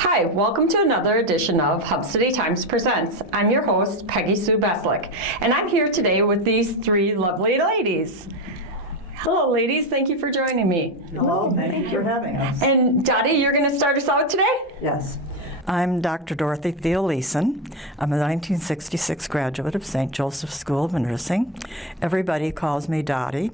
Hi, welcome to another edition of Hub City Times Presents. I'm your host, Peggy Sue Behselich, and I'm here today with these three lovely ladies. Hello, ladies. Thank you for joining me. Hello, thank you for having us. And Dottie, you're going to start us out today? Yes. I'm Dr. Dorothy Theo-Leeson. I'm a 1966 graduate of St. Joseph's School of Nursing. Everybody calls me Dottie,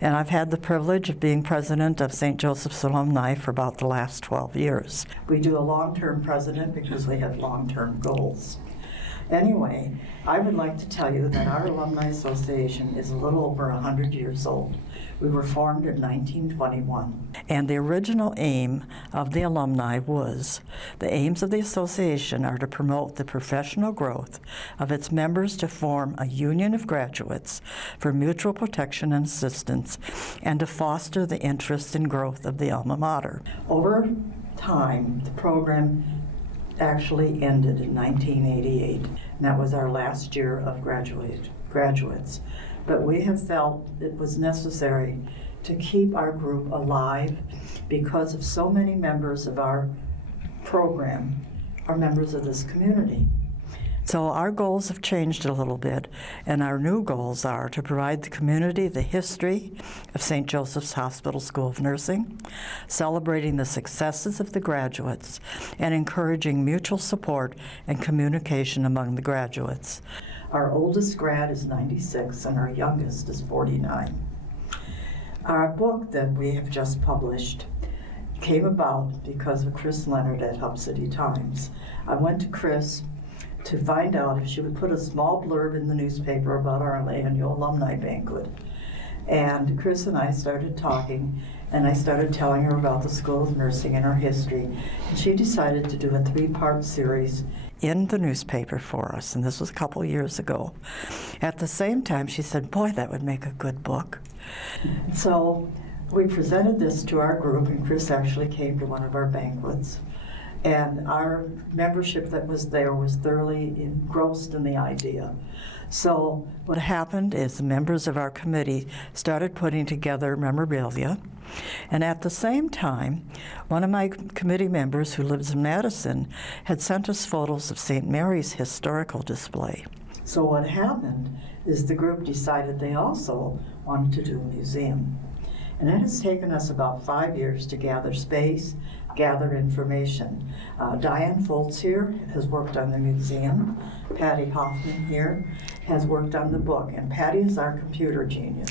and I've had the privilege of being president of St. Joseph's Alumni for about the last 12 years. We do a long-term president because we have long-term goals. Anyway, I would like to tell you that our Alumni Association is a little over 100 years old. We were formed in 1921. And the original aim of the alumni was, the aims of the association are to promote the professional growth of its members to form a union of graduates for mutual protection and assistance, and to foster the interest and growth of the alma mater. Over time, the program actually ended in 1988, and that was our last year of graduates. But we have felt it was necessary to keep our group alive because of so many members of our program are members of this community. So our goals have changed a little bit, and our new goals are to provide the community the history of St. Joseph's Hospital School of Nursing, celebrating the successes of the graduates, and encouraging mutual support and communication among the graduates. Our oldest grad is 96 and our youngest is 49. Our book that we have just published came about because of Chris Leonard at Hub City Times. I went to Chris to find out if she would put a small blurb in the newspaper about our annual alumni banquet. And Chris and I started talking, and I started telling her about the School of Nursing and our history. And she decided to do a 3-part series in the newspaper for us, and this was a couple years ago. At the same time, she said, boy, that would make a good book. So we presented this to our group, and Chris actually came to one of our banquets. And our membership that was there was thoroughly engrossed in the idea. So what happened is the members of our committee started putting together memorabilia, and at the same time, one of my committee members who lives in Madison had sent us photos of St. Mary's historical display. So what happened is the group decided they also wanted to do a museum. And it has taken us about 5 years to gather space, gather information. Diane Foltz here has worked on the museum. Patty Hoffman here has worked on the book, and Patty is our computer genius.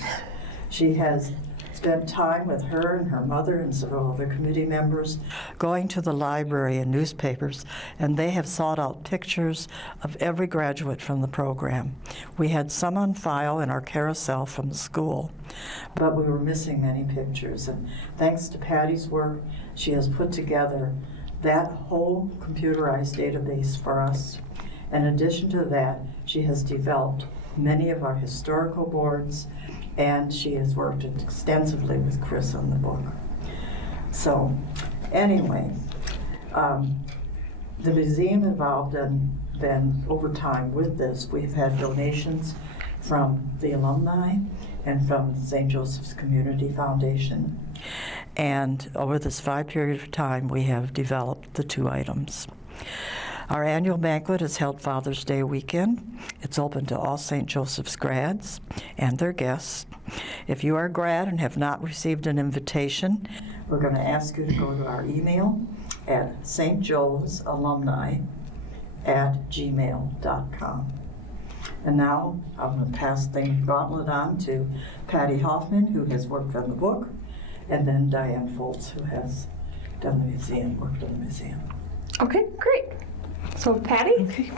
She has spent time with her and her mother and several other committee members going to the library and newspapers, and they have sought out pictures of every graduate from the program. We had some on file in our carousel from the school, but we were missing many pictures, and thanks to Patty's work, she has put together that whole computerized database for us. In addition to that, she has developed many of our historical boards, and she has worked extensively with Chris on the book. So anyway, the museum involved, and then over time with this, we've had donations from the alumni and from St. Joseph's Community Foundation. And over this 5 period of time, we have developed the 2 items. Our annual banquet is held Father's Day weekend. It's open to all St. Joseph's grads and their guests. If you are a grad and have not received an invitation, we're going to ask you to go to our email at stjoesalumni@gmail.com. And now I'm going to pass the gauntlet on to Patty Hoffman, who has worked on the book, and then Diane Foltz, who has done the museum, worked on the museum. Okay, great. So Patty? Okay.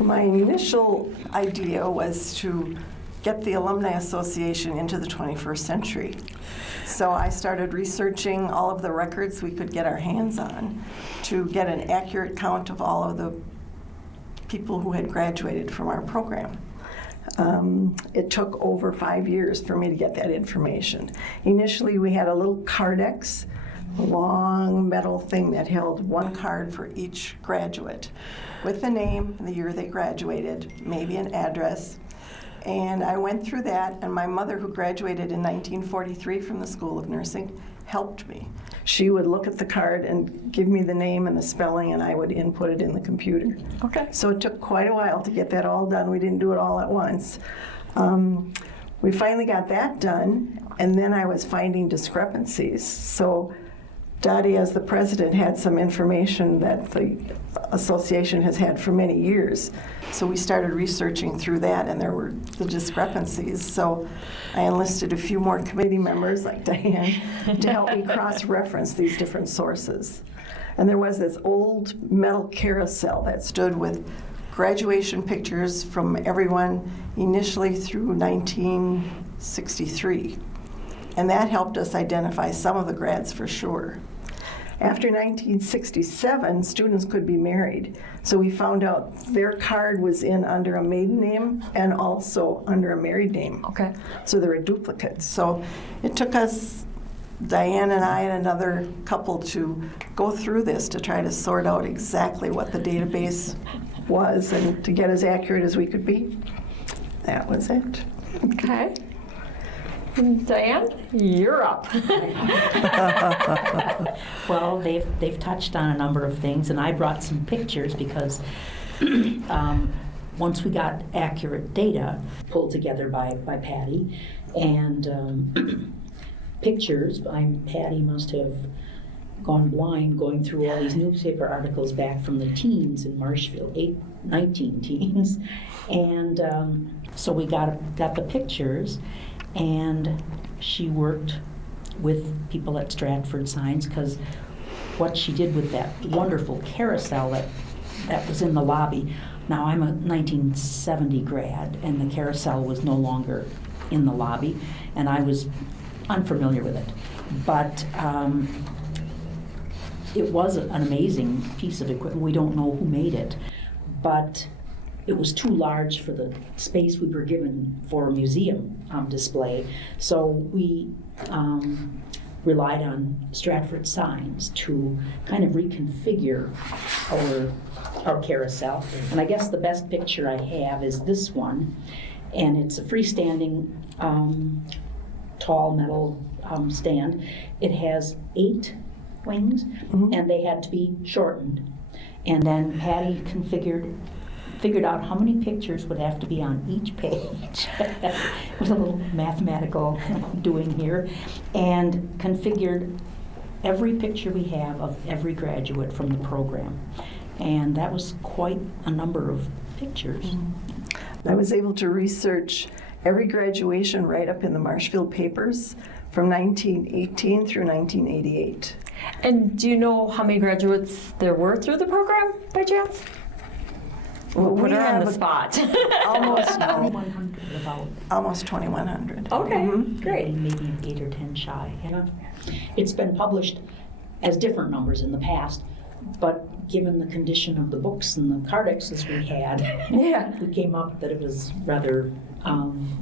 My initial idea was to get the Alumni Association into the 21st century. So I started researching all of the records we could get our hands on to get an accurate count of all of the people who had graduated from our program. It took over 5 years for me to get that information. Initially, we had a little cardex, a long metal thing that held 1 card for each graduate with the name, the year they graduated, maybe an address. And I went through that, and my mother, who graduated in 1943 from the School of Nursing, helped me. She would look at the card and give me the name and the spelling, and I would input it in the computer. Okay. So it took quite a while to get that all done. We didn't do it all at once. We finally got that done, and then I was finding discrepancies. So Dottie, as the president, had some information that the association has had for many years. So we started researching through that, and there were the discrepancies. So I enlisted a few more committee members, like Diane, to help me cross-reference these different sources. And there was this old metal carousel that stood with graduation pictures from everyone initially through 1963. And that helped us identify some of the grads for sure. After 1967, students could be married. So we found out their card was in under a maiden name and also under a married name. Okay. So there were duplicates. So it took us, Diane and I and another couple, to go through this to try to sort out exactly what the database was and to get as accurate as we could be. That was it. Okay. Diane, you're up. Well, they've touched on a number of things, and I brought some pictures because once we got accurate data pulled together by Patty and pictures, Patty must have gone blind going through all these newspaper articles back from the teens in Marshfield, 19 teens. And so we got the pictures, and she worked with people at Stratford Signs, because what she did with that wonderful carousel that was in the lobby. Now, I'm a 1970 grad, and the carousel was no longer in the lobby, and I was unfamiliar with it. But it was an amazing piece of equipment. We don't know who made it, but it was too large for the space we were given for a museum display. So we relied on Stratford Signs to kind of reconfigure our carousel. And I guess the best picture I have is this one, and it's a freestanding tall metal stand. It has 8 wings, and they had to be shortened. And then Patty figured out how many pictures would have to be on each page. It was a little mathematical doing here, and configured every picture we have of every graduate from the program. And that was quite a number of pictures. I was able to research every graduation right up in the Marshfield papers from 1918 through 1988. And do you know how many graduates there were through the program, by chance? We'll put her on the spot. Almost 2,100 about. Almost 2,100. Okay, great. Maybe 8 or 10 shy. Yeah. It's been published as different numbers in the past, but given the condition of the books and the cardexes we had, Yeah. we came up that it was rather,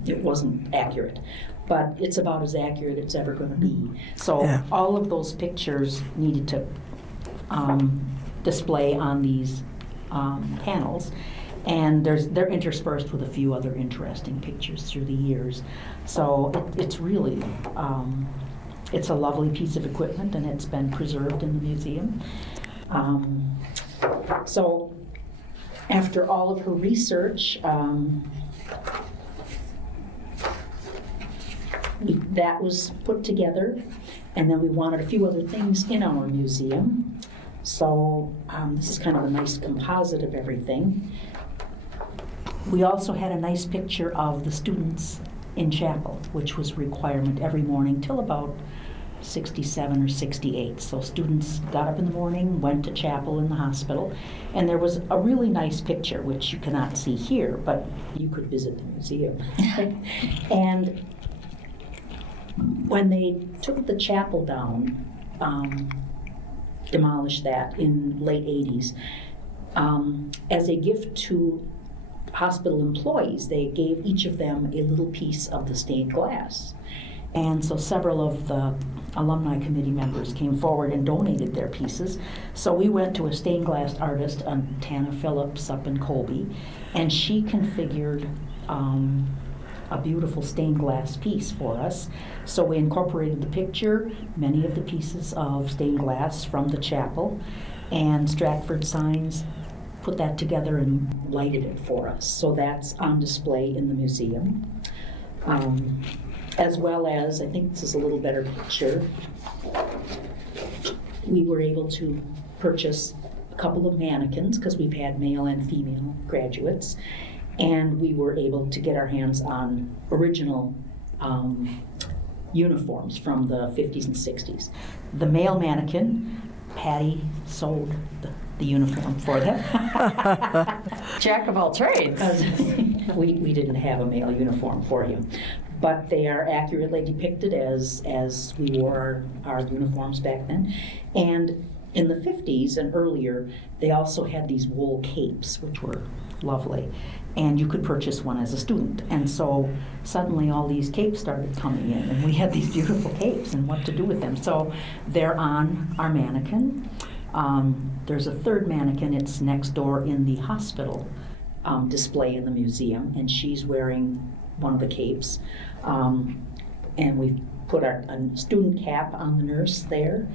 it wasn't accurate. But it's about as accurate it's ever going to be. So Yeah. all of those pictures needed to display on these panels, and they're interspersed with a few other interesting pictures through the years. So it's really, it's a lovely piece of equipment, and it's been preserved in the museum. So after all of her research, that was put together, and then we wanted a few other things in our museum. So this is kind of a nice composite of everything. We also had a nice picture of the students in chapel, which was a requirement every morning till about 67 or 68. So students got up in the morning, went to chapel in the hospital, and there was a really nice picture, which you cannot see here, but you could visit the museum. And when they took the chapel down, demolished that in late 80s, as a gift to hospital employees, they gave each of them a little piece of the stained glass. And so several of the alumni committee members came forward and donated their pieces. So we went to a stained glass artist, Tana Phillips, up in Colby, and she configured a beautiful stained glass piece for us. So we incorporated the picture, many of the pieces of stained glass from the chapel, and Stratford Signs put that together and lighted it for us. So that's on display in the museum. As well as, I think this is a little better picture, we were able to purchase a couple of mannequins, because we've had male and female graduates, and we were able to get our hands on original uniforms from the 50s and 60s. The male mannequin, Patty sold the uniform for them. Jack of all trades. we didn't have a male uniform for him. But they are accurately depicted as we wore our uniforms back then. And in the 50s and earlier, they also had these wool capes, which were lovely. And you could purchase one as a student. And so suddenly all these capes started coming in, and we had these beautiful capes and what to do with them. So they're on our mannequin. There's a third mannequin, it's next door in the hospital display in the museum, and she's wearing one of the capes. And we put a student cap on the nurse there.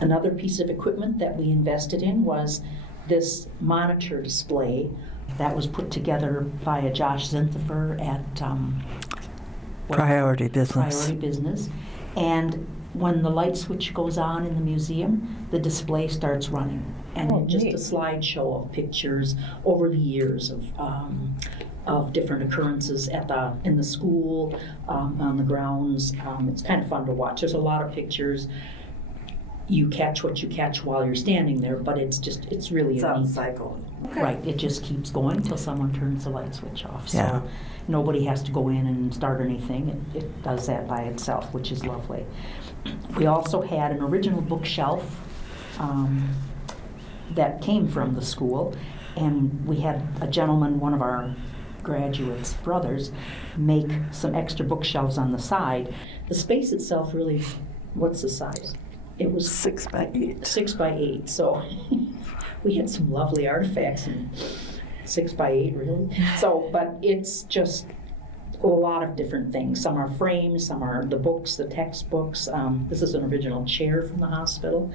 Another piece of equipment that we invested in was this monitor display that was put together by Josh Zinthifer at Priority Business. Priority Business. And when the light switch goes on in the museum, the display starts running. And just neat. a slideshow of pictures over the years of different occurrences in the school, on the grounds. It's kind of fun to watch. There's a lot of pictures. You catch what you catch while you're standing there, but it's really It's a on neat. cycle. Okay. Right, it just keeps going until someone turns the light switch off. Yeah. So nobody has to go in and start anything. It does that by itself, which is lovely. We also had an original bookshelf that came from the school, and we had a gentleman, one of our graduates' brothers, make some extra bookshelves on the side. The space itself really, what's the size? It was 6 by 8. 6 by 8, so we had some lovely artifacts in 6 by 8, really. So, but it's just a lot of different things. Some are frames, some are the books, the textbooks. This is an original chair from the hospital.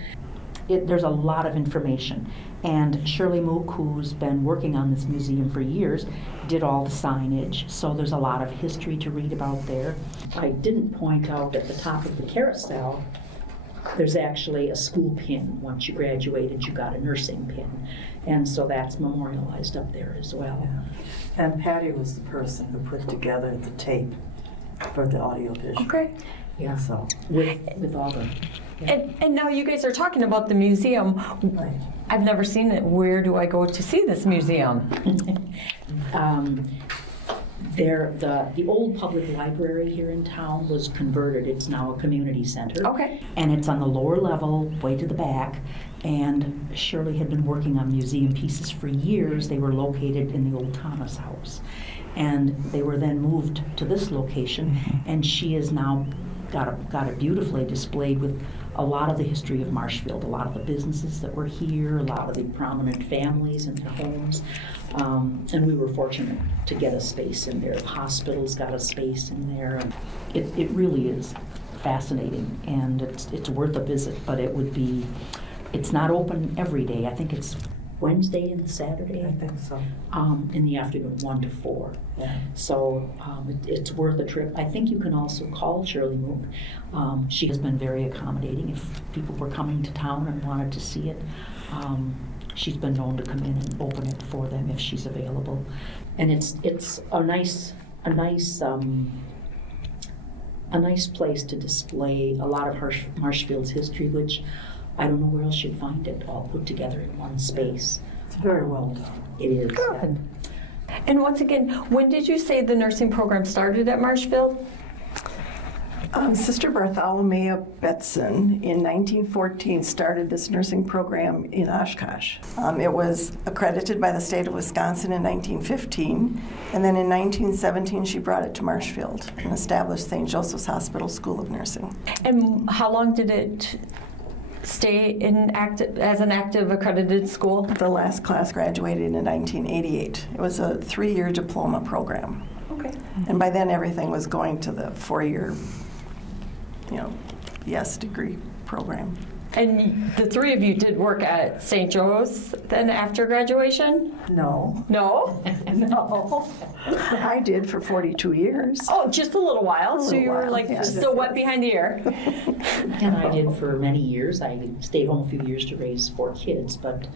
There's a lot of information. And Shirley Mook, who's been working on this museum for years, did all the signage, so there's a lot of history to read about there. I didn't point out at the top of the carousel, there's actually a school pin. Once you graduated, you got a nursing pin. And so that's memorialized up there as well. Yeah. And Patty was the person who put together the tape for the audiovisual. Okay. Yeah, So, with all the... Yeah. And now you guys are talking about the museum. right. I've never seen it. Where do I go to see this museum? The old public library here in town was converted. It's now a community center. Okay. And it's on the lower level, way to the back. And Shirley had been working on museum pieces for years. They were located in the old Thomas house. And they were then moved to this location. And she has now got it beautifully displayed with a lot of the history of Marshfield, a lot of the businesses that were here, a lot of the prominent families and their homes. And we were fortunate to get a space in there. The hospital's got a space in there. And it really is fascinating, and it's worth a visit, but it's not open every day. I think it's Wednesday and Saturday. I think so. In the afternoon, 1 to 4. Yeah. So it's worth a trip. I think you can also call Shirley Mook. She has been very accommodating. If people were coming to town and wanted to see it, she's been known to come in and open it for them if she's available. And it's a nice place to display a lot of Marshfield's history, which I don't know where else you'd find it all put together in one space. It's very well done. It is. Good. And once again, when did you say the nursing program started at Marshfield? Sister Bartholomew Betson in 1914 started this nursing program in Oshkosh. It was accredited by the state of Wisconsin in 1915, and then in 1917 she brought it to Marshfield and established St. Joseph's Hospital School of Nursing. And how long did it stay as an active accredited school? The last class graduated in 1988. It was a 3-year diploma program. And by then, everything was going to the 4-year, yes degree program. And the three of you did work at St. Joe's then after graduation? No. No? No. I did for 42 years. Oh, just a little while. So little you were while, like yeah. still wet behind the ear. And I did for many years. I stayed home a few years to raise 4 kids, but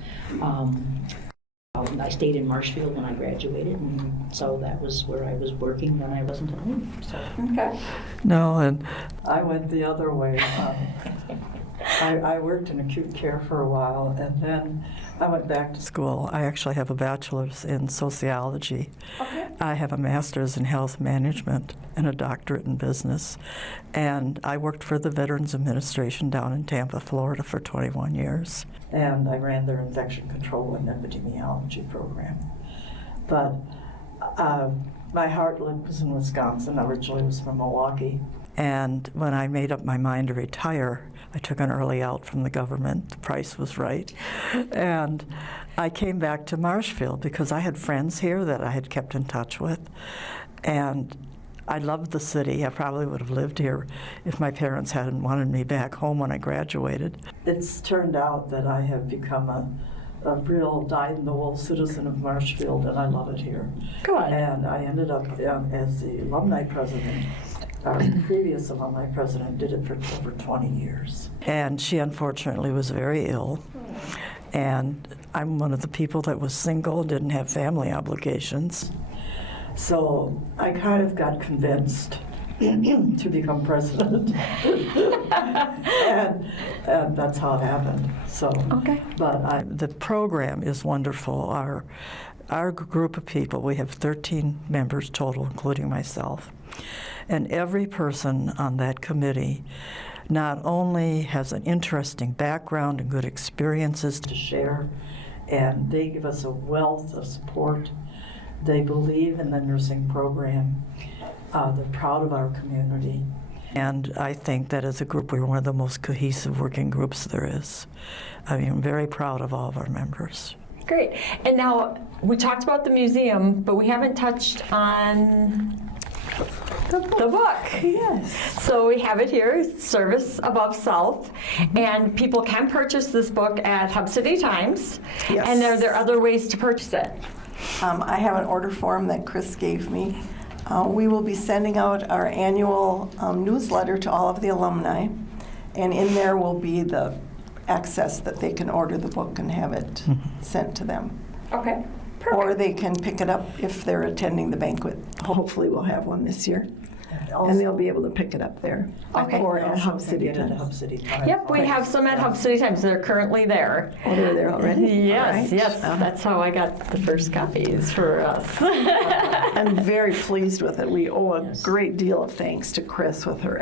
I stayed in Marshfield when I graduated, and so that was where I was working when I wasn't at home. So. Okay. No, and I went the other way. I worked in acute care for a while, and then I went back to school. school. I actually have a bachelor's in sociology. Okay. I have a master's in health management and a doctorate in business. And I worked for the Veterans Administration down in Tampa, Florida for 21 years. And I ran their infection control and epidemiology program. But my heart was in Wisconsin. I originally was from Milwaukee. And when I made up my mind to retire, I took an early out from the government. The price was right. And I came back to Marshfield because I had friends here that I had kept in touch with. And I loved the city. I probably would have lived here if my parents hadn't wanted me back home when I graduated. It's turned out that I have become a real dyed-in-the-wool citizen of Marshfield, and I love it here. Good. And I ended up as the alumni president. Our previous alumni president did it for over 20 years. And she unfortunately was very ill. And I'm one of the people that was single, didn't have family obligations. So I kind of got convinced to become president. and that's how it happened. So, Okay. But The program is wonderful. Our group of people, we have 13 members total, including myself. And every person on that committee not only has an interesting background and good experiences to share, and they give us a wealth of support. They believe in the nursing program. They're proud of our community. and I think that as a group we're one of the most cohesive working groups there is. I mean, I'm very proud of all of our members. Great. And now we talked about the museum, but we haven't touched on the book. Yes. So we have it here, Service Above Self, and people can purchase this book at Hub City Times. Yes. And are there other ways to purchase it? I have an order form that Chris gave me. We will be sending out our annual newsletter to all of the alumni, and in there will be the access that they can order the book and have it sent to them. Okay. Or they can pick it up if they're attending the banquet. Hopefully we'll have one this year. And they'll be able to pick it up there. Okay. Or at Hub City Get it at Times. Hub City Times. Yep, we have some at Hub City Times. They're currently there. Oh, they're there already? Yes, All right. yes. That's how I got the first copies for us. I'm very pleased with it. We owe a Yes. great deal of thanks to Chris with her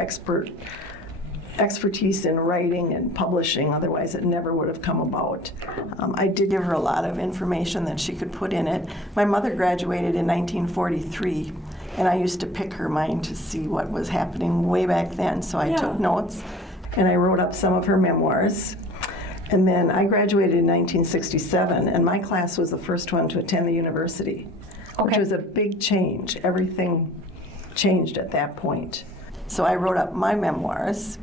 expertise in writing and publishing, otherwise it never would have come about. I did give her a lot of information that she could put in it. My mother graduated in 1943, and I used to pick her mind to see what was happening way back then, so I took notes, and I wrote up some of her memoirs. And then I graduated in 1967, and my class was the first one to attend the university, which Okay. was a big change. Everything changed at that point. So I wrote up my memoirs,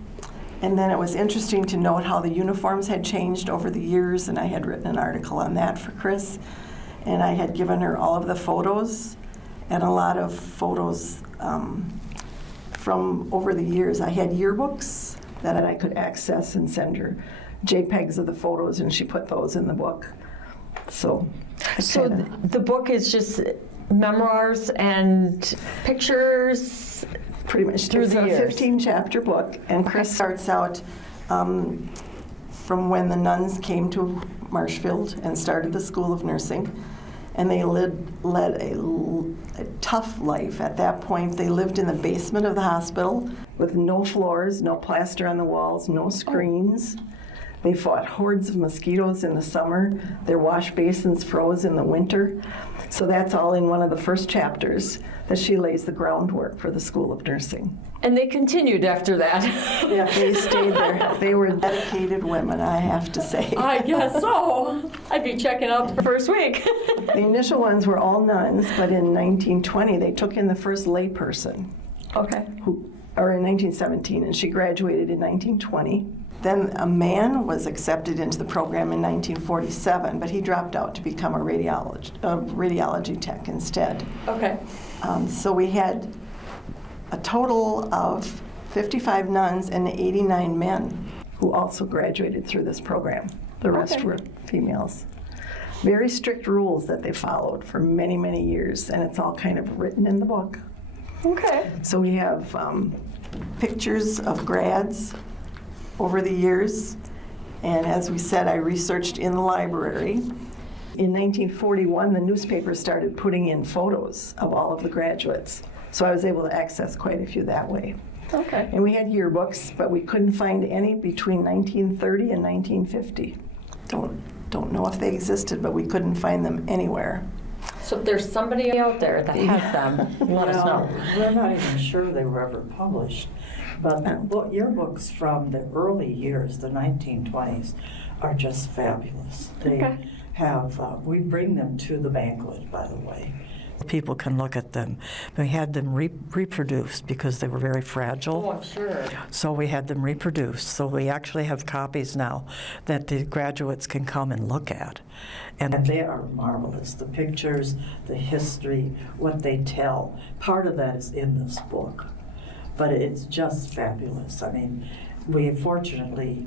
and then it was interesting to note how the uniforms had changed over the years, and I had written an article on that for Chris, and I had given her all of the photos, and a lot of photos from over the years. I had yearbooks that I could access and send her JPEGs of the photos, and she put those in the book. So, So the book is just memoirs and pictures. pretty much through it's the a years. 15-chapter book, and Chris starts out from when the nuns came to Marshfield and started the School of Nursing, and they led a tough life. At that point, they lived in the basement of the hospital with no floors, no plaster on the walls, no screens. They fought hordes of mosquitoes in the summer. Their wash basins froze in the winter. So that's all in one of the first chapters, that she lays the groundwork for the School of Nursing. And they continued after that. Yeah, they stayed there. They were dedicated women, I have to say. I guess so. I'd be checking out the first week. The initial ones were all nuns, but in 1920 they took in the first layperson, Okay. or in 1917, and she graduated in 1920. Then a man was accepted into the program in 1947, but he dropped out to become a radiology tech instead. Okay. So we had a total of 55 nuns and 89 men who also graduated through this program. The rest Okay. were females. Very strict rules that they followed for many, many years, and it's all kind of written in the book. Okay. So we have pictures of grads over the years, and as we said, I researched in the library. In 1941, the newspaper started putting in photos of all of the graduates, so I was able to access quite a few that way. Okay. And we had yearbooks, but we couldn't find any between 1930 and 1950. Don't know if they existed, but we couldn't find them anywhere. So if there's somebody out there that has them, let us know. We're not even sure they were ever published, but the yearbooks from the early years, the 1920s, are just fabulous. They Okay. have, we bring them to the banquet, by the way. People can look at them. We had them reproduced because they were very fragile. Oh, I'm sure. So we had them reproduced. So we actually have copies now that the graduates can come and look at. And And they are marvelous. The pictures, the history, what they tell. Part of that is in this book. But it's just fabulous. I mean, we fortunately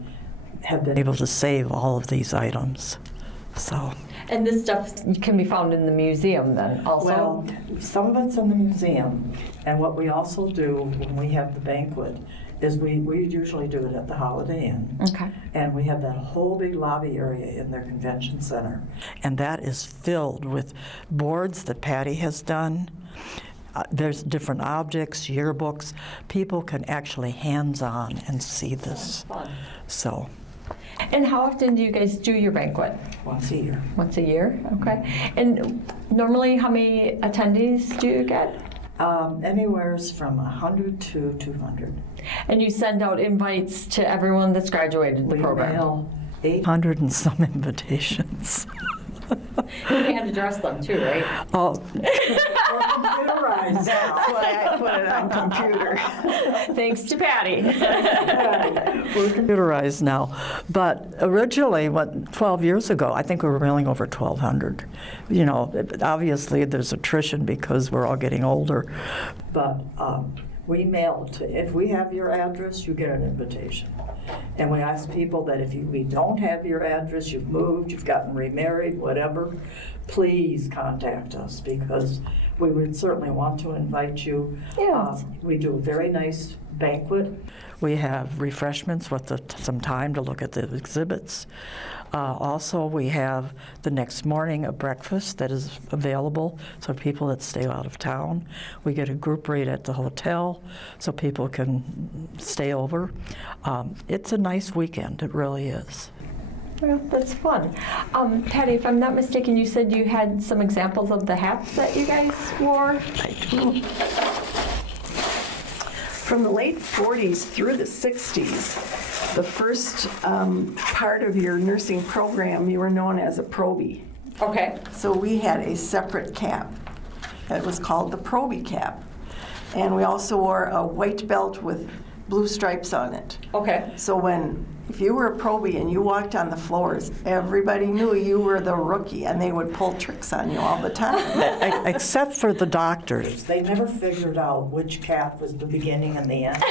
have been able to save all of these items. So And this stuff can be found in the museum then also? Well, some of it's in the museum, and what we also do when we have the banquet is we usually do it at the Holiday Inn. Okay. And we have that whole big lobby area in their convention center. and that is filled with boards that Patty has done. There's different objects, yearbooks. People can actually hands-on and see this. Fun. So And how often do you guys do your banquet? Once a year. Once a year? Okay. And normally, how many attendees do you get? Anywhere's from 100 to 200. And you send out invites to everyone that's graduated the We program? mail 8. 100 and some invitations. You had to dress them too, right? Oh, Computerized. That's why I put it on computer. Thanks to Patty. we're computerized now. But originally, 12 years ago, I think we were mailing over 1,200. You know, obviously there's attrition because we're all getting older. But we mail to, if we have your address, you get an invitation. And we ask people that if we don't have your address, you've moved, you've gotten remarried, whatever, please contact us because we would certainly want to invite you. Yes. We do a very nice banquet. We have refreshments with some time to look at the exhibits. Also, we have the next morning a breakfast that is available so people that stay out of town. We get a group rate at the hotel so people can stay over. It's a nice weekend, it really is. Well, that's fun. Patty, if I'm not mistaken, you said you had some examples of the hats that you guys wore? I do. From the late 40s through the 60s, the first part of your nursing program, you were known as a probie. Okay. So we had a separate cap that was called the probie cap. And we also wore a white belt with blue stripes on it. Okay. So if you were a probie and you walked on the floors, everybody knew you were the rookie and they would pull tricks on you all the time. Except for the doctors. They never figured out which cap was the beginning and the end.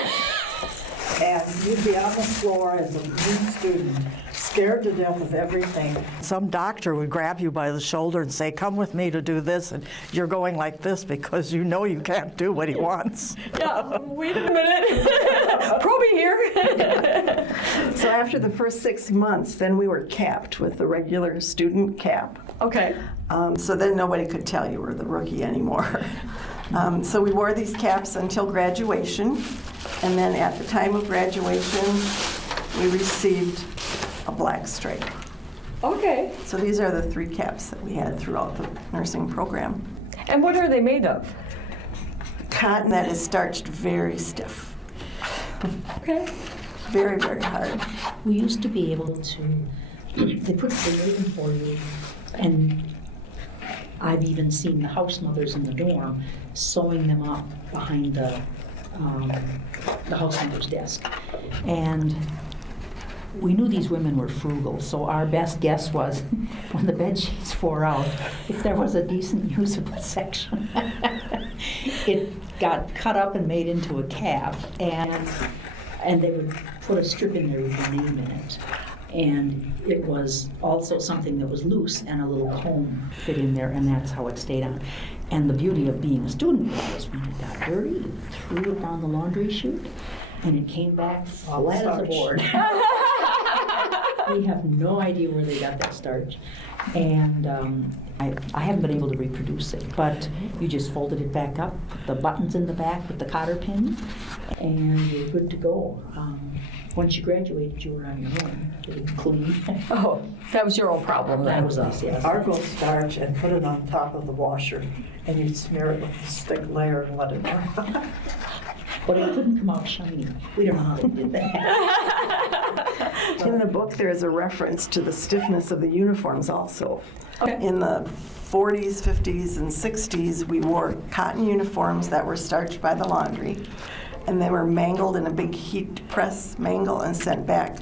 And you'd be on the floor as a new student, scared to death of everything. Some doctor would grab you by the shoulder and say, come with me to do this, and you're going like this because you know you can't do what he wants. Yeah, wait a minute. Probie here. So after the first 6 months, then we were capped with the regular student cap. Okay. So then nobody could tell you were the rookie anymore. So we wore these caps until graduation, and then at the time of graduation, we received a black stripe. Okay. So these are the 3 caps that we had throughout the nursing program. And what are they made of? Cotton that is starched very stiff. Okay. Very, very hard. We used to be able to They're waiting for you, and I've even seen the house mothers in the dorm sewing them up behind the house mother's desk. And we knew these women were frugal, so our best guess was when the bed sheets wore out, if there was a decent usable section, it got cut up and made into a cap, and they would put a strip in there with your name in it. And it was also something that was loose, and a little comb fit in there, and that's how it stayed on. And the beauty of being a student was when it got dirty, you threw it down the laundry chute, and it came back flat as a board. We have no idea where they got that starch. And I haven't been able to reproduce it, but you just folded it back up, put the buttons in the back with the cotter pin, and you're good to go. Once you graduated, you were on your own, getting clean. Oh, that was your own problem then. That was us, yes. Argo starch and put it on top of the washer, and you'd smear it with a thick layer and let it dry. But it couldn't come out shiny. We don't know how they did that. In the book, there's a reference to the stiffness of the uniforms also. Okay. In the 40s, 50s, and 60s, we wore cotton uniforms that were starched by the laundry, and they were mangled in a big heat press mangle and sent back.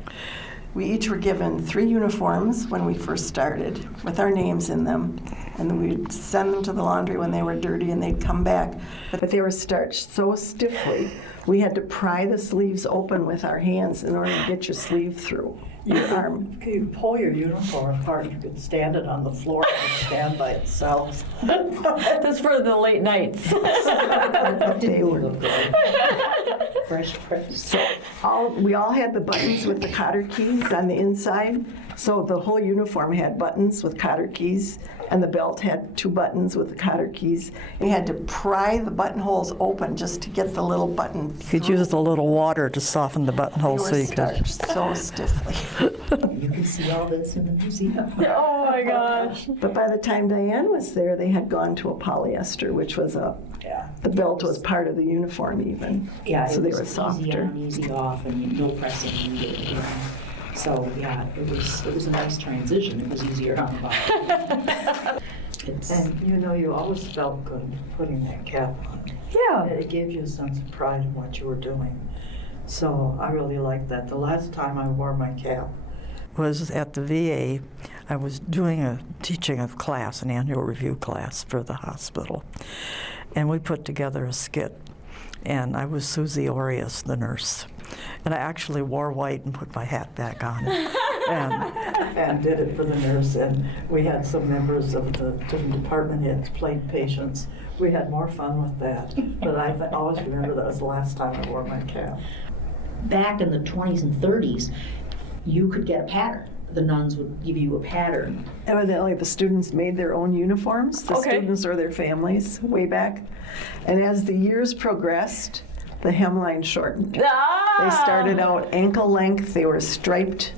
We each were given 3 uniforms when we first started with our names in them, and then we'd send them to the laundry when they were dirty and they'd come back. But they were starched so stiffly, we had to pry the sleeves open with our hands in order to get your sleeve through your arm. You pull your uniform apart, you could stand it on the floor and stand by itself. That's for the late nights. They were Fresh press. So we all had the buttons with the cotter keys on the inside. So the whole uniform had buttons with cotter keys, and the belt had 2 buttons with the cotter keys. We had to pry the buttonholes open just to get the little button You could through. use a little water to soften the They buttonhole were so you could. starched so stiffly. You can see all this in the museum. Oh my gosh. But by the time Diane was there, they had gone to a polyester, which was the belt was part of the uniform even. Yeah, So it they was were easy softer. on, easy off, and no pressing needed. You know. So yeah, it was a nice transition. It was easier on the body. And you always felt good putting that cap on. Yeah. It gave you a sense of pride in what you were doing. So I really liked that. The last time I wore my cap, Was at the VA. I was teaching a class, an annual review class for the hospital. And we put together a skit. And I was Susie Orias, the nurse. And I actually wore white and put my hat back on. and did it for the nurse, and we had some members of the different department heads played patients. We had more fun with that, but I always remember that was the last time I wore my cap. Back in the 20s and 30s, you could get a pattern. The nuns would give you a pattern. Evidently, the students made their own uniforms, the Okay. students or their families, way back. And as the years progressed, the hemline shortened. They started out ankle length. They were striped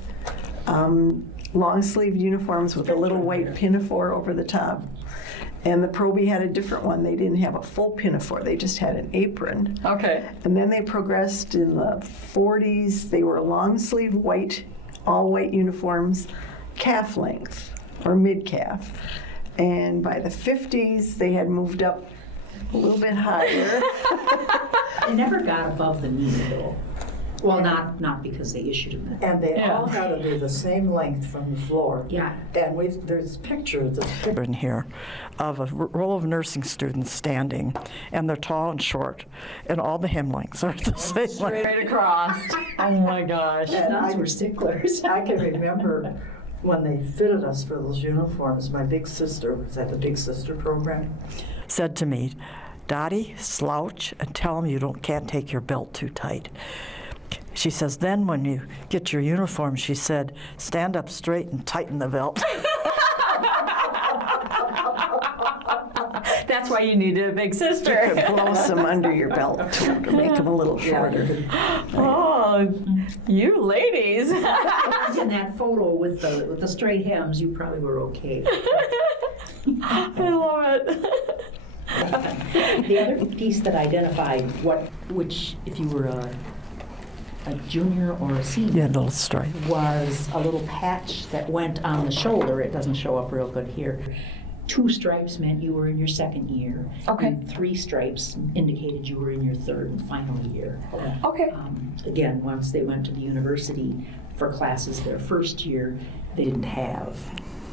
long sleeve uniforms with a little white pinafore over the top. And the Proby had a different one. They didn't have a full pinafore. They just had an apron. Okay. And then they progressed in the 40s. They were long sleeve white, all white uniforms, calf length or mid calf. And by the 50s, they had moved up a little bit higher. They never got above the knee though. Well, not because they issued them. And they Yeah. all had to be the same length from the floor. Yeah. And there's pictures. In here of a row of nursing students standing, and they're tall and short, and all the hem lengths are the same length. Straight across. Oh my gosh. And Nuns were sticklers. I can remember when they fitted us for those uniforms, my big sister was at the Big Sister program. Said to me, Dottie, slouch and tell them you can't take your belt too tight. She says, then when you get your uniform, she said, stand up straight and tighten the belt. That's why you needed a big sister. You could blow some under your belt too to make them a little shorter. Oh, you ladies. In that photo with the straight hems, you probably were okay. I love it. The other piece that identified which if you were a junior or a senior, You had a little stripe. was a little patch that went on the shoulder. It doesn't show up real good here. 2 stripes meant you were in your second year. Okay. And 3 stripes indicated you were in your third and final year. Okay. Again, once they went to the university for classes their first year, they didn't have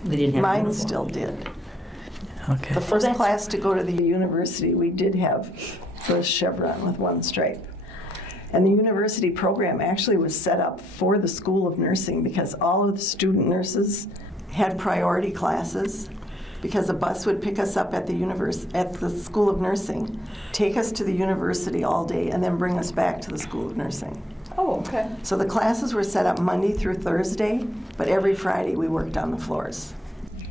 Mine uniform. still did. Okay. The first that's- class to go to the university, we did have first chevron with 1 stripe. And the university program actually was set up for the School of Nursing because all of the student nurses had priority classes because a bus would pick us up at the School of Nursing, take us to the university all day, and then bring us back to the School of Nursing. Oh, okay. So the classes were set up Monday through Thursday, but every Friday we worked on the floors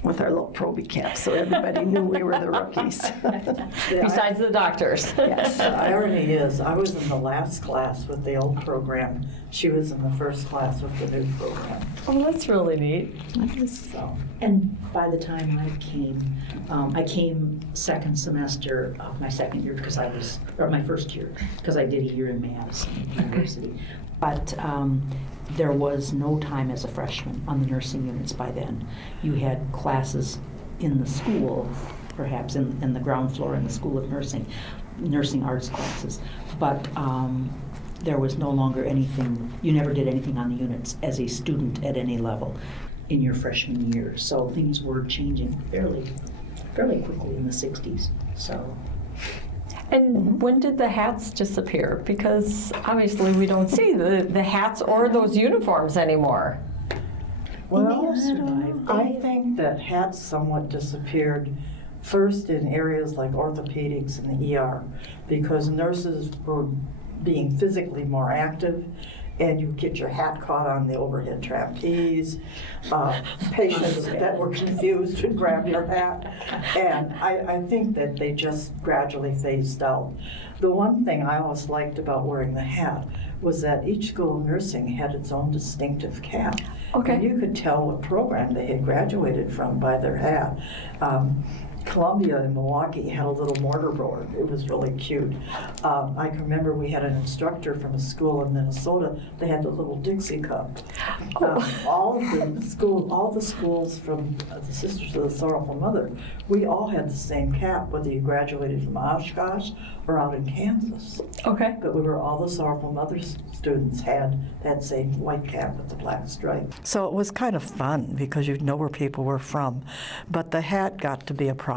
with our little Proby caps, so everybody knew we were the rookies. Besides the doctors. Yes. The irony is, I was in the last class with the old program. She was in the first class with the new program. Oh, that's really neat. So, And by the time I came second semester of my second year because or my first year, because I did a year in Madison University. But there was no time as a freshman on the nursing units by then. You had classes in the school, perhaps in the ground floor in the School of nursing arts classes. But there was no longer anything, you never did anything on the units as a student at any level in your freshman year. So things were changing fairly quickly in the 60s. So. And when did the hats disappear? Because obviously we don't see the hats or those uniforms anymore. well, survived. I think that hats somewhat disappeared first in areas like orthopedics and the ER because nurses were being physically more active and you get your hat caught on the overhead trapeze. Patients that were confused would grab your hat. And I think that they just gradually phased out. The one thing I always liked about wearing the hat was that each school of nursing had its own distinctive cap. Okay. And you could tell what program they had graduated from by their hat. Columbia in Milwaukee had a little mortar board. It was really cute. I can remember we had an instructor from a school in Minnesota. They had the little Dixie cup. All the schools from the Sisters of the Sorrowful Mother, we all had the same cap, whether you graduated from Oshkosh or out in Kansas. Okay. But we were all the Sorrowful Mother students had that same white cap with the black stripe. So it was kind of fun because you'd know where people were from. But the hat got to be a problem.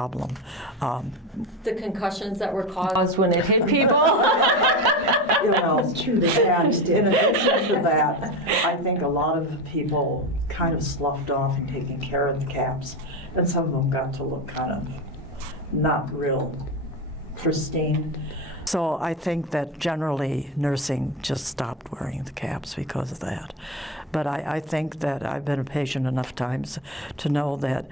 The concussions that were caused when it hit people. You know, That's true. and in addition to that, I think a lot of people kind of sloughed off in taking care of the caps, and some of them got to look kind of not real pristine. So I think that generally nursing just stopped wearing the caps because of that. But I think that I've been a patient enough times to know that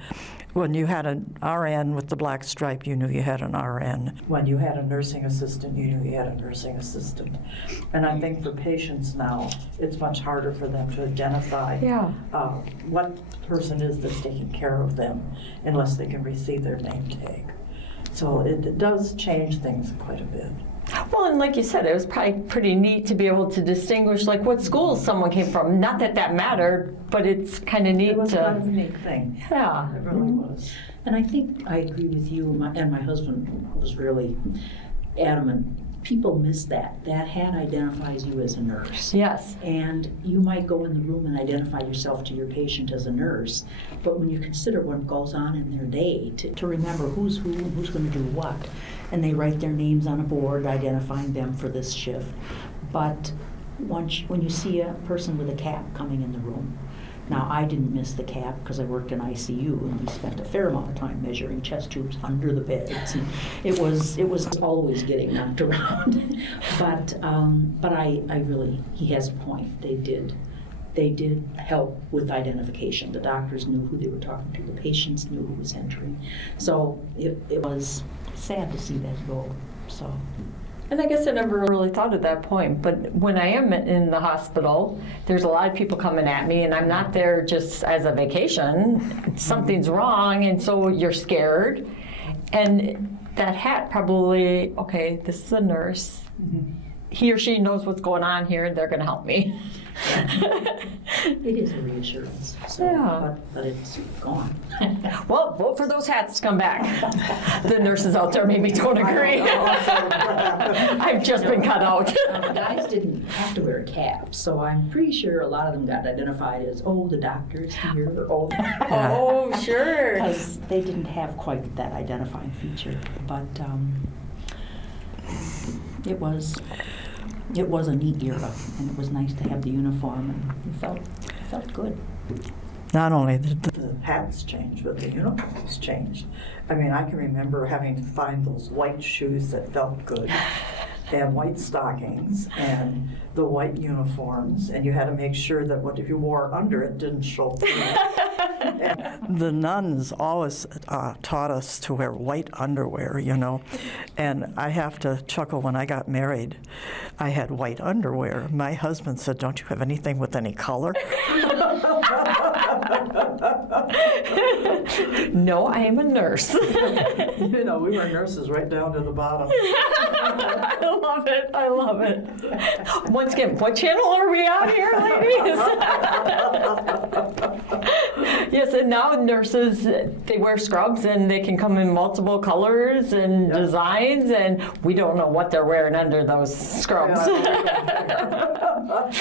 when you had an RN with the black stripe, you knew you had an RN. When you had a nursing assistant, you knew you had a nursing assistant. And I think for patients now, it's much harder for them to identify what person is that's taking care of them unless they can receive their name tag. So it does change things quite a bit. Well, and like you said, it was probably pretty neat to be able to distinguish like what schools someone came from. Not that that mattered, but it's kind of neat It was kind of a to. neat thing. Yeah. It really was. And I think I agree with you, and my husband was really adamant. People miss that. That hat identifies you as a nurse. Yes. And you might go in the room and identify yourself to your patient as a nurse, but when you consider what goes on in their day, to remember who's who and who's going to do what, and they write their names on a board identifying them for this shift. But when you see a person with a cap coming in the room, now I didn't miss the cap because I worked in ICU and we spent a fair amount of time measuring chest tubes under the beds, and it was always getting knocked around. But I really, he has a point. They did help with identification. The doctors knew who they were talking to. The patients knew who was entering. So it was sad to see that go. So. And I guess I never really thought at that point, but when I am in the hospital, there's a lot of people coming at me, and I'm not there just as a vacation. Something's wrong, and so you're scared. And that hat probably, okay, this is a nurse. he or she knows what's going on here and they're going to help me. It is a reassurance, so, Yeah. but it's gone. Well, vote for those hats to come back. The nurses out there maybe don't agree. I've just been cut out. The guys didn't have to wear a cap, so I'm pretty sure a lot of them got identified as, oh, the doctor's here, or oh. Oh, sure. Because they didn't have quite that identifying feature, but it was a neat era, and it was nice to have the uniform, and it felt good. Not only did The hats changed, but the uniforms changed. I mean, I can remember having to find those white shoes that felt good, and white stockings, and the white uniforms, and you had to make sure that what you wore under it didn't show through. the nuns always taught us to wear white underwear, you know, and I have to chuckle. When I got married, I had white underwear. My husband said, "Don't you have anything with any color?" No, I am a nurse. You know, we were nurses right down to the bottom. I love it. I love it. Once again, what channel are we on here, ladies? Yes, and now nurses, they wear scrubs and they can come in multiple colors and designs, and we don't know what they're wearing under those scrubs.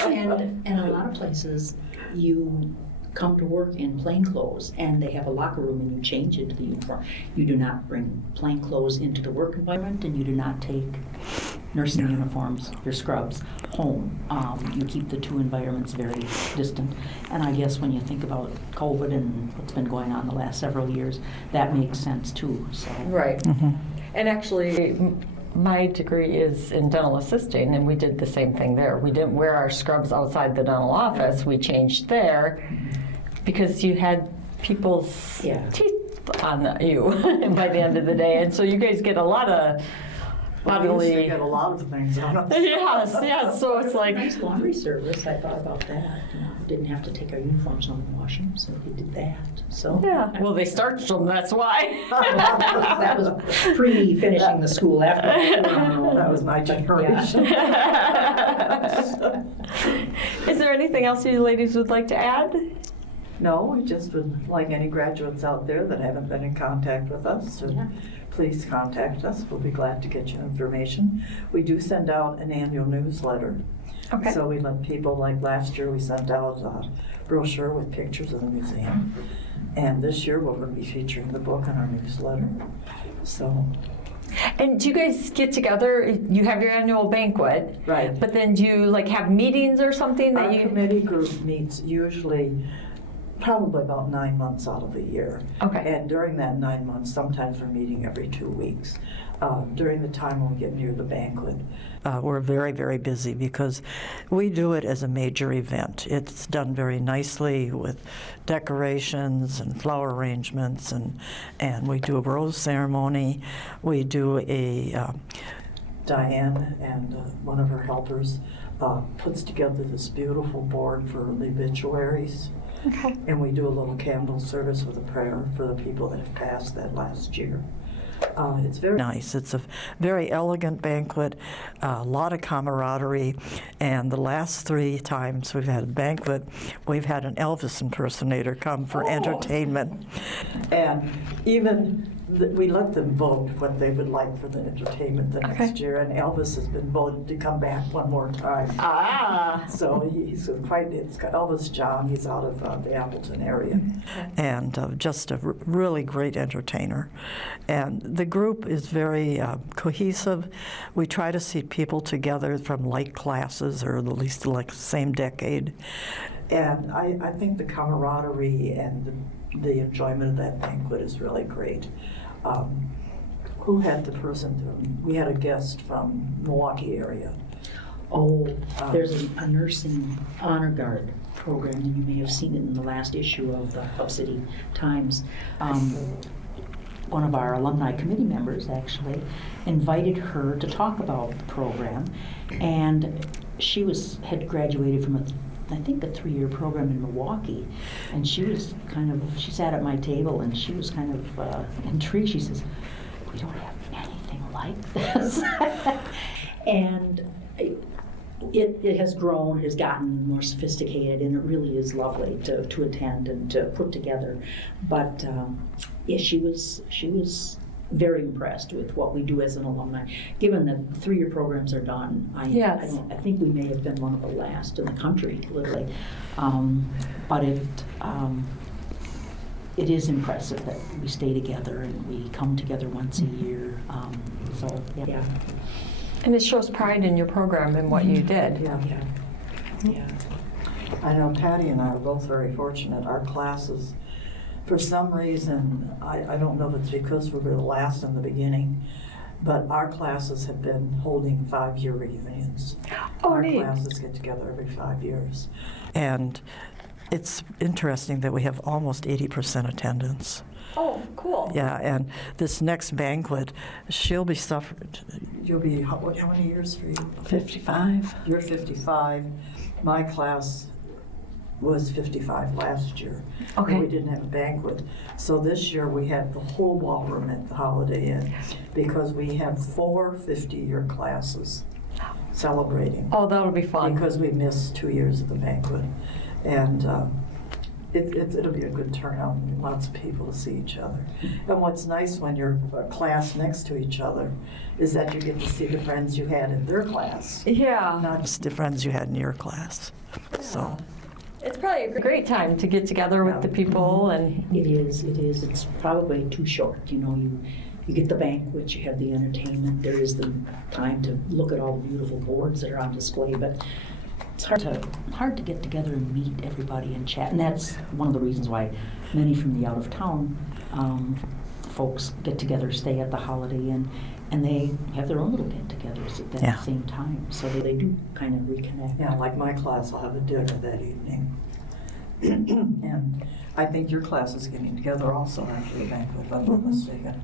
And a lot of places, you come to work in plain clothes, and they have a locker room, and you change into the uniform. You do not bring plain clothes into the work environment, and you do not take nursing uniforms, your scrubs, home. You keep the two environments very distant. And I guess when you think about COVID and what's been going on the last several years, that makes sense too. So. Right. And actually, my degree is in dental assisting, and we did the same thing there. We didn't wear our scrubs outside the dental office. We changed there because you had people's teeth on you by the end of the day. And so you guys get a lot of We used to bodily... get a lot of things on us. Yes, so it's like... Nice laundry service, I thought about that. You know, didn't have to take our uniforms home and wash them, so they did that. So Yeah, well, they starched them, that's why. that was pre-finishing the school after. That was my generation. Is there anything else you ladies would like to add? No, we just would like any graduates out there that haven't been in contact with us to please contact us. We'll be glad to get you information. We do send out an annual newsletter. Okay. So we let people, like last year, we sent out a brochure with pictures of the museum. And this year, we're going to be featuring the book in our newsletter. So, And do you guys get together, you have your annual banquet, right. but then do you like have meetings or something that Our you... committee group meets usually probably about 9 months out of the year. Okay. And during that 9 months, sometimes we're meeting every 2 weeks. During the time when we get near the banquet. We're very, very busy because we do it as a major event. It's done very nicely with decorations and flower arrangements, and we do a rose ceremony. We do a... Diane and one of her helpers puts together this beautiful board for the obituaries. Okay. And we do a little candle service with a prayer for the people that have passed that last year. It's very nice. It's a very elegant banquet, a lot of camaraderie, and the last 3 times we've had a banquet, we've had an Elvis impersonator come for entertainment. And even we let them vote what they would like for the entertainment the next year, and Elvis has been voted to come back one more time. Ah. So he's it's got Elvis John. He's out of the Appleton area. And just a really great entertainer. And the group is very cohesive. We try to see people together from like classes or at least like the same decade. And I think the camaraderie and the enjoyment of that banquet is really great. Who had the person? We had a guest from Milwaukee area. Oh, there's a nursing honor guard program, and you may have seen it in the last issue of the Hub City Times. One of our alumni committee members actually invited her to talk about the program, and she had graduated from I think a 3-year program in Milwaukee, and she sat at my table and she was kind of intrigued. She says, "We don't have anything like this." And it has grown, has gotten more sophisticated, and it really is lovely to attend and to put together. But yeah, she was very impressed with what we do as an alumni. Given that 3-year programs are done, Yes. I think we may have been one of the last in the country, literally. But it is impressive that we stay together and we come together once a year. So yeah. And it shows pride in your program and what you did. Yeah. I know Patty and I are both very fortunate. Our classes, for some reason, I don't know if it's because we were the last in the beginning, but our classes have been holding 5-year reunions. Oh, Our neat. classes get together every 5 years. And it's interesting that we have almost 80% attendance. Oh, cool. Yeah, and this next banquet, she'll be suffering. You'll be, how many years for you? 55. You're 55. My class was 55 last year. Okay. We didn't have a banquet. So this year we had the whole ballroom at the Holiday Inn because we have 4 50-year classes celebrating. Oh, that'll be fun. Because we missed 2 years of the banquet. And it'll be a good turnout and lots of people to see each other. And what's nice when you're a class next to each other is that you get to see the friends you had in their class. Yeah. Not It's the friends you had in your class. So, It's probably a great time to get together with the people and It is. It's probably too short. You get the banquet, you have the entertainment, there is the time to look at all the beautiful boards that are on display, but it's hard to get together and meet everybody and chat. And that's one of the reasons why many from the out-of-town folks get together, stay at the Holiday Inn, and they have their own little get-togethers at that Yeah. same time. So they do kind of reconnect. Yeah, like my class, I'll have a dinner that evening. And I think your class is getting together also after the banquet, if I'm not mistaken.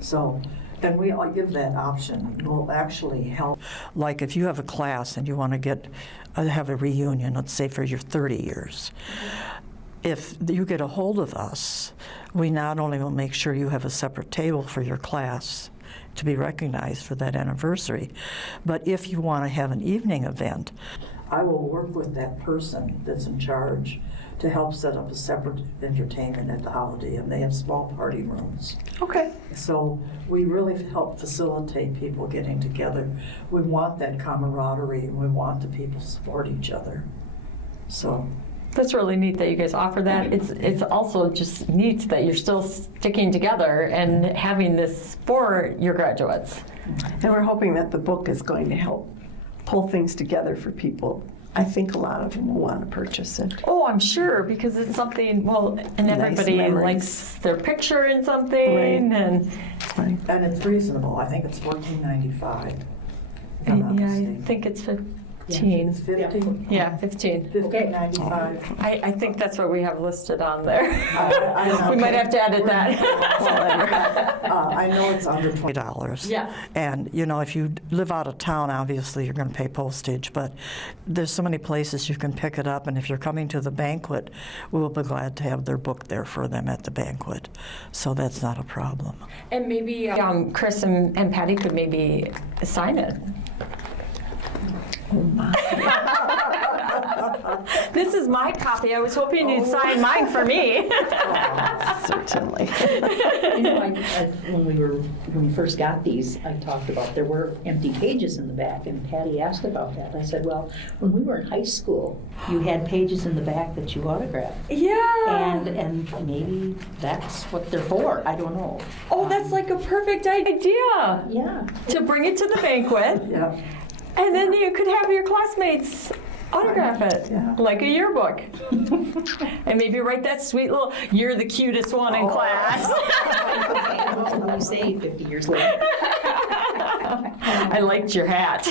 So, and we all give that option. Will actually help. like if you have a class and you want to have a reunion, let's say for your 30 years, if you get a hold of us, we not only will make sure you have a separate table for your class to be recognized for that anniversary, but if you want to have an evening event, I will work with that person that's in charge to help set up a separate entertainment at the Holiday Inn. They have small party rooms. okay. So we really help facilitate people getting together. We want that camaraderie and we want the people to support each other. So, That's really neat that you guys offer that. It's also just neat that you're still sticking together and having this for your graduates. And we're hoping that the book is going to help pull things together for people. I think a lot of them will want to purchase it. Oh, I'm sure, because it's something, well, and Nice everybody memories. likes their picture in something, Right. and Right. and it's reasonable. I think it's $14.95. if I'm not yeah, I mistaken. think it's 15. It's 15? Yeah, 15. $15.95. I think that's what we have listed on there. I don't know. We might have to edit that. I know it's under $20. $20. Yeah. And, if you live out of town, obviously you're going to pay postage, but there's so many places you can pick it up, and if you're coming to the banquet, we'll be glad to have their book there for them at the banquet. So that's not a problem. And maybe Chris and Patty could maybe sign it. This is my copy. I was hoping you'd sign mine for me. Certainly. When we first got these, I talked about there were empty pages in the back, and Patty asked about that. I said, well, when we were in high school, you had pages in the back that you autographed, Yeah. and maybe that's what they're for. I don't know. Oh, that's like a perfect idea. Yeah. To bring it to the banquet, Yeah. and then you could have your classmates autograph it, Yeah. like a yearbook. And maybe write that sweet little, "You're the cutest one in class." What will you say 50 years later? I liked your hat.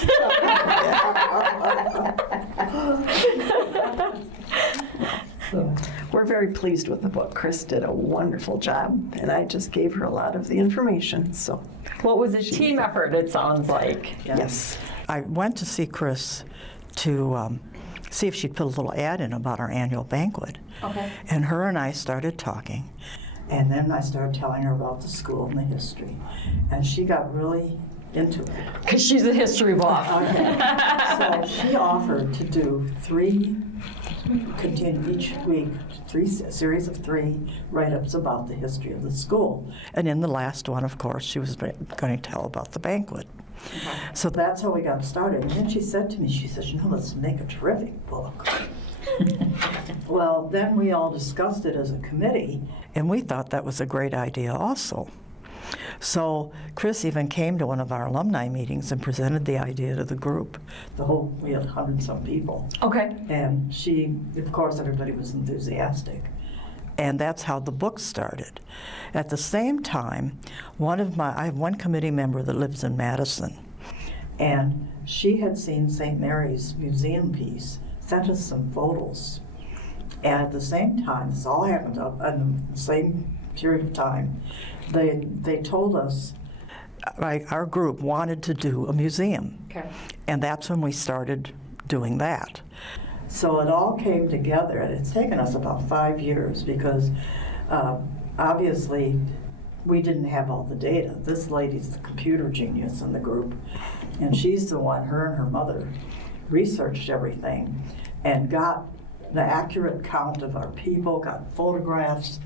We're very pleased with the book. Chris did a wonderful job, and I just gave her a lot of the information, so What was a team effort, it sounds like. yes. I went to see Chris to see if she'd put a little ad in about our annual banquet. Okay. And her and I started talking. And then I started telling her about the school and the history. And she got really into it. Because she's a history buff. So she offered to do each week, a series of 3 write-ups about the history of the school. And in the last one, of course, she was going to tell about the banquet. So that's how we got started. And then she said to me, she said, let's make a terrific book. Well, then we all discussed it as a committee. And we thought that was a great idea also. So Chris even came to one of our alumni meetings and presented the idea to the group. We had 100-some people. Okay. And of course, everybody was enthusiastic. And that's how the book started. At the same time, I have one committee member that lives in Madison. And she had seen St. Mary's museum piece, sent us some photos. And at the same time, this all happened in the same period of time, they told us, our group wanted to do a museum. Okay. And that's when we started doing that. so it all came together, and it's taken us about 5 years because obviously we didn't have all the data. This lady's the computer genius in the group, and she's the one, her and her mother, researched everything and got the accurate count of our people, got photographs.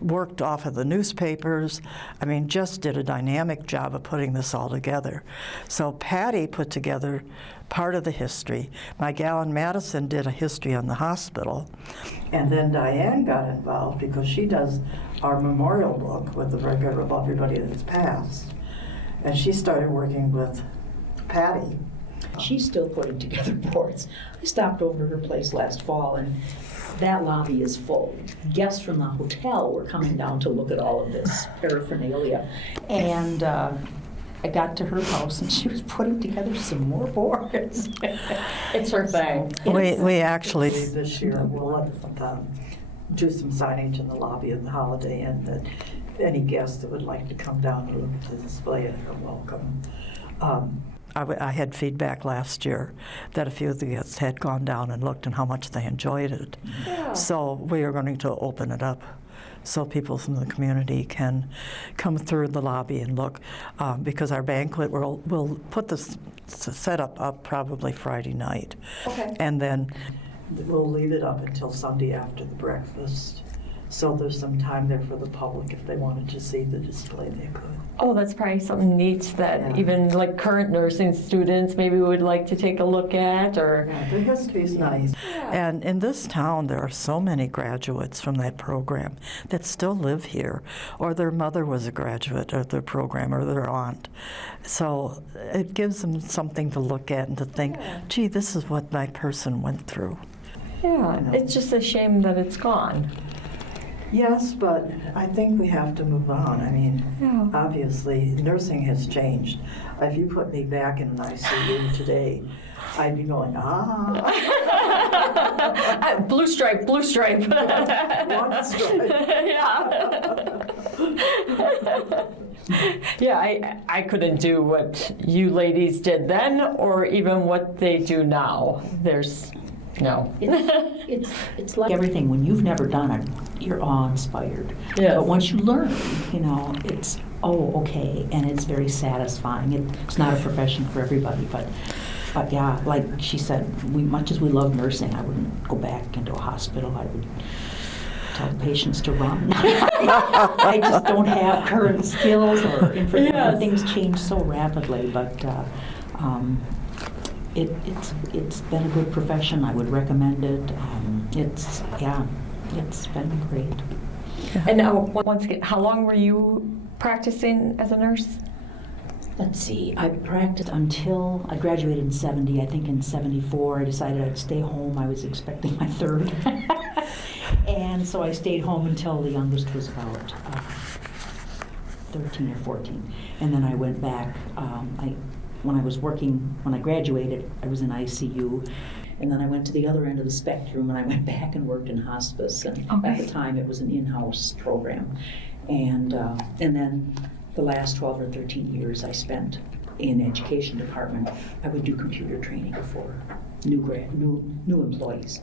Worked off of the newspapers. I mean, just did a dynamic job of putting this all together. So Patty put together part of the history. My gal in Madison did a history on the hospital. And then Diane got involved because she does our memorial book with the record of everybody that's passed. And she started working with Patty. She's still putting together boards. I stopped over her place last fall, and that lobby is full. Guests from the hotel were coming down to look at all of this paraphernalia. And I got to her house, and she was putting together some more boards. It's her thing. We actually, This year, we'll do some signage in the lobby of the Holiday Inn that any guests that would like to come down and look at the display are welcome. I had feedback last year that a few of the guests had gone down and looked and how much they enjoyed it. Yeah. So we are going to open it up so people from the community can come through the lobby and look, because our banquet, we'll put this setup up probably Friday night. Okay. And then We'll leave it up until Sunday after the breakfast. So there's some time there for the public if they wanted to see the display, they could. Oh, that's probably something neat that Yeah. even like current nursing students maybe would like to take a look at, or. Yeah, the history's nice. And in this town, there are so many graduates from that program that still live here, or their mother was a graduate of the program, or their aunt. So it gives them something to look at and to think, gee, this is what my person went through. Yeah, it's just a shame that it's gone. Yes, but I think we have to move on. I mean, Yeah. obviously, nursing has changed. If you put me back in an ICU today, I'd be going, Blue stripe, blue stripe. one stripe. Yeah, I couldn't do what you ladies did then, or even what they do now. There's, no. It's like everything. When you've never done it, you're awe-inspired. Yes. But once you learn, it's, okay, and it's very satisfying. It's not a profession for everybody, but yeah, like she said, much as we love nursing, I wouldn't go back into a hospital. I would tell patients to run. I just don't have current skills or information. Yes. Things change so rapidly, but it's been a good profession. I would recommend it. It's been great. And now, once again, how long were you practicing as a nurse? Let's see, I practiced until I graduated in 70. I think in 74 I decided I'd stay home. I was expecting my third. And so I stayed home until the youngest was about 13 or 14. And then I went back. When I graduated, I was in ICU. And then I went to the other end of the spectrum, and I went back and worked in hospice. And at the time, it was an in-house program. And then the last 12 or 13 years I spent in the education department. I would do computer training for new employees.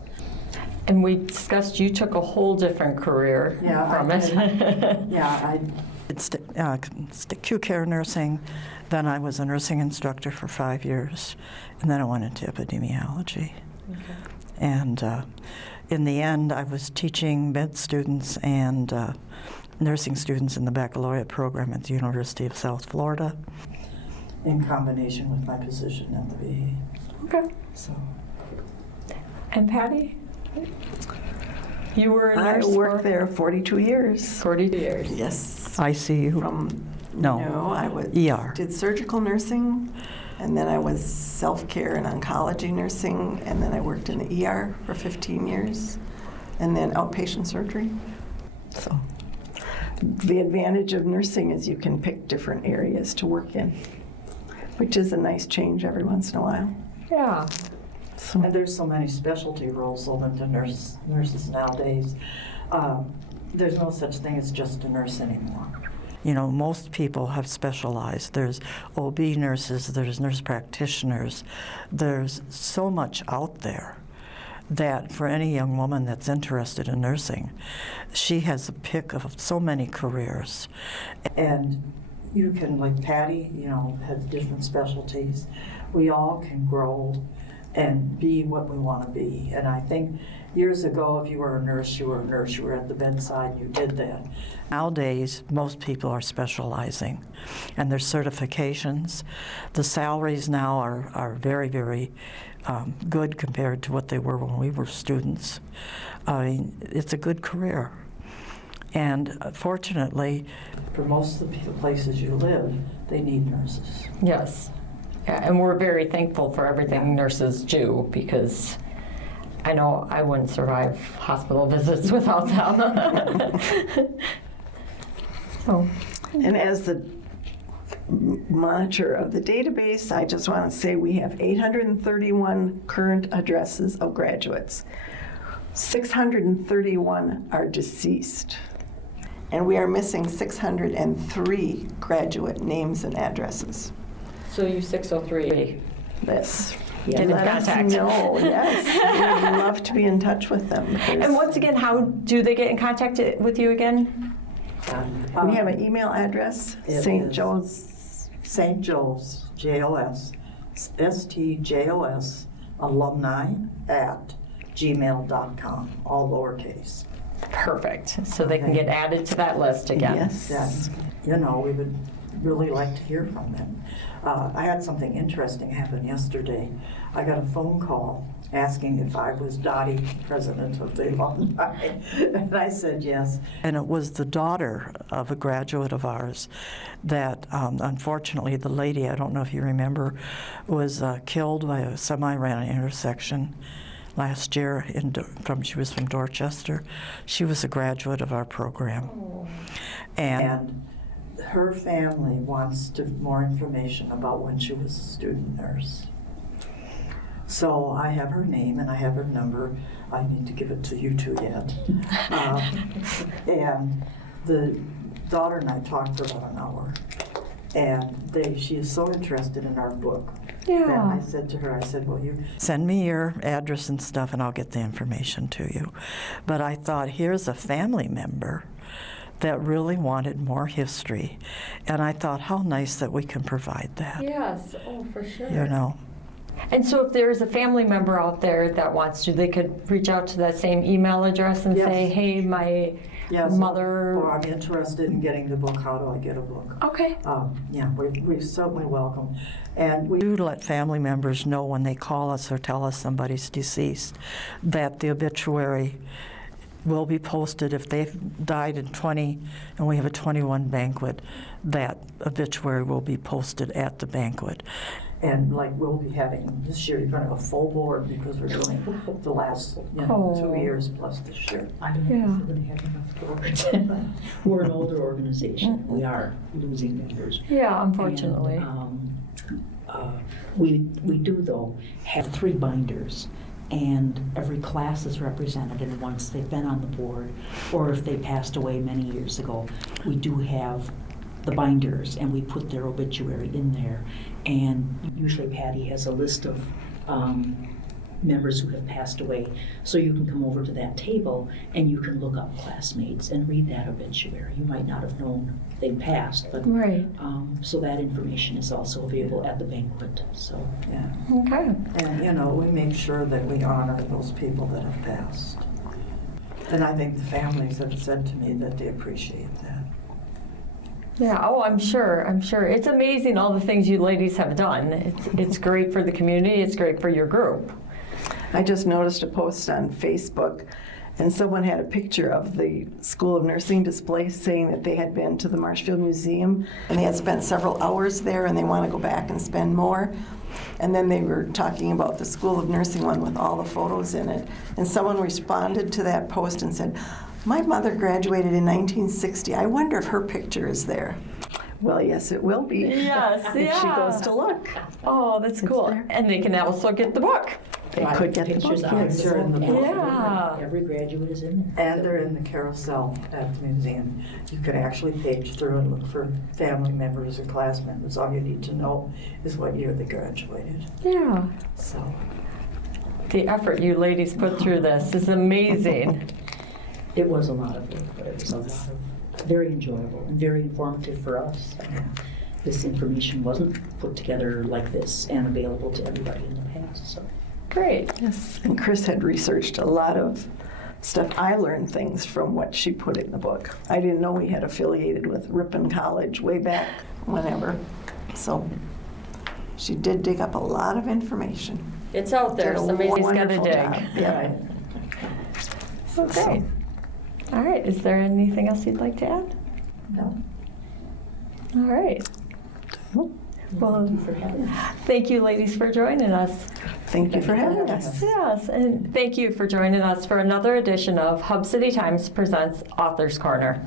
And we discussed you took a whole different career from I it. did. Yeah, It's acute care nursing. Then I was a nursing instructor for 5 years, and then I went into epidemiology. And in the end, I was teaching med students and nursing students in the baccalaureate program at the University of South Florida. in combination with my position at the VA. Okay. So And Patty? You were a I nurse worked for there 42 years. 42 years. Yes. ICU. No. I was, ER. did surgical nursing, and then I was self-care and oncology nursing, and then I worked in the ER for 15 years, and then outpatient surgery. So the advantage of nursing is you can pick different areas to work in, which is a nice change every once in a while. Yeah. So, and there's so many specialty roles open to nurses nowadays. There's no such thing as just a nurse anymore. You know, most people have specialized. There's OB nurses, there's nurse practitioners. There's so much out there that for any young woman that's interested in nursing, she has a pick of so many careers. And you can, like Patty, you know, has different specialties. We all can grow and be what we want to be. And I think years ago, if you were a nurse, you were a nurse. You were at the bedside, you did that. Nowadays, most people are specializing, and their certifications. The salaries now are very, very good compared to what they were when we were students. I mean, it's a good career. And fortunately, For most of the places you live, they need nurses. Yes. Yeah, and we're very thankful for everything nurses do, because I know I wouldn't survive hospital visits without them. So, and as the monitor of the database, I just want to say we have 831 current addresses of graduates. 631 are deceased. And we are missing 603 graduate names and addresses. so you 603. This. Get in Let us contact. know, yes. We'd love to be in touch with them. because And once again, how do they get in contact with you again? we have an email address, It St. is Joe's. St. Joe's, JOS, STJOS, alumni at gmail.com, all lowercase. Perfect. So they can get added to that list again. Yes. Yes, you know, we would really like to hear from them. I had something interesting happen yesterday. I got a phone call asking if I was Dottie, president of the Alumni, and I said yes. and it was the daughter of a graduate of ours that, unfortunately, the lady, I don't know if you remember, was killed by a semi ran an intersection last year. She was from Dorchester. She was a graduate of our program. And her family wants more information about when she was a student nurse. So I have her name and I have her number. I need to give it to you two yet. And the daughter and I talked for about an hour. And she is so interested in our book. that I said to her, I said, well, you Send me your address and stuff, and I'll get the information to you. But I thought, here's a family member that really wanted more history. And I thought, how nice that we can provide that, Yes. Oh, for sure. you know. And so if there's a family member out there that wants to, they could reach out to that same email address and Yes. say, hey, my yes, mother. or I'm interested in getting the book. How do I get a book? Okay. Yeah, we certainly welcome. And we We do let family members know when they call us or tell us somebody's deceased that the obituary will be posted. If they've died in 20 and we have a 21 banquet, that obituary will be posted at the banquet. And like we'll be having this year, you're going to have a full board because we're doing the last 2 years plus this year. I don't know if we're going to have enough boards. We're an older organization. We are losing members. Yeah, unfortunately. And, we do, though, have 3 binders, and every class is represented, and once they've been on the board, or if they passed away many years ago, we do have the binders, and we put their obituary in there. And usually Patty has a list of members who have passed away. So you can come over to that table and you can look up classmates and read that obituary. You might not have known they passed, but Right. so that information is also available at the banquet. So Yeah. Okay. And, you know, we make sure that we honor those people that have passed. And I think the families have said to me that they appreciate that. Yeah, oh, I'm sure. It's amazing all the things you ladies have done. It's great for the community, it's great for your group. I just noticed a post on Facebook, and someone had a picture of the School of Nursing display saying that they had been to the Marshfield Museum and they had spent several hours there and they want to go back and spend more. And then they were talking about the School of Nursing one with all the photos in it. And someone responded to that post and said, "My mother graduated in 1960. I wonder if her picture is there." Well, yes, it will be. Yes, if she yeah. goes to look. Oh, that's cool. there. And they can also get the book. They could get the pictures book, are yes. They're in the book. Yeah. Every graduate is in there. And they're in the carousel at the museum. You could actually page through and look for family members or class members. All you need to know is what year they graduated. Yeah. So, The effort you ladies put through this is amazing. It was a lot of work, but it was a lot of very enjoyable and very informative for us. This information wasn't put together like this and available to everybody in the past. So Great. Yes, and Chris had researched a lot of stuff. I learned things from what she put in the book. I didn't know we had affiliated with Ripon College way back whenever. So she did dig up a lot of information. It's out there. Did a Somebody's got to wonderful dig. job. Yeah. Okay. All right. Is there anything else you'd like to add? no. All right. Well, for having us. thank you, ladies, for joining us. Thank you for having us. Yes, and thank you for joining us for another edition of Hub City Times Presents Author's Corner.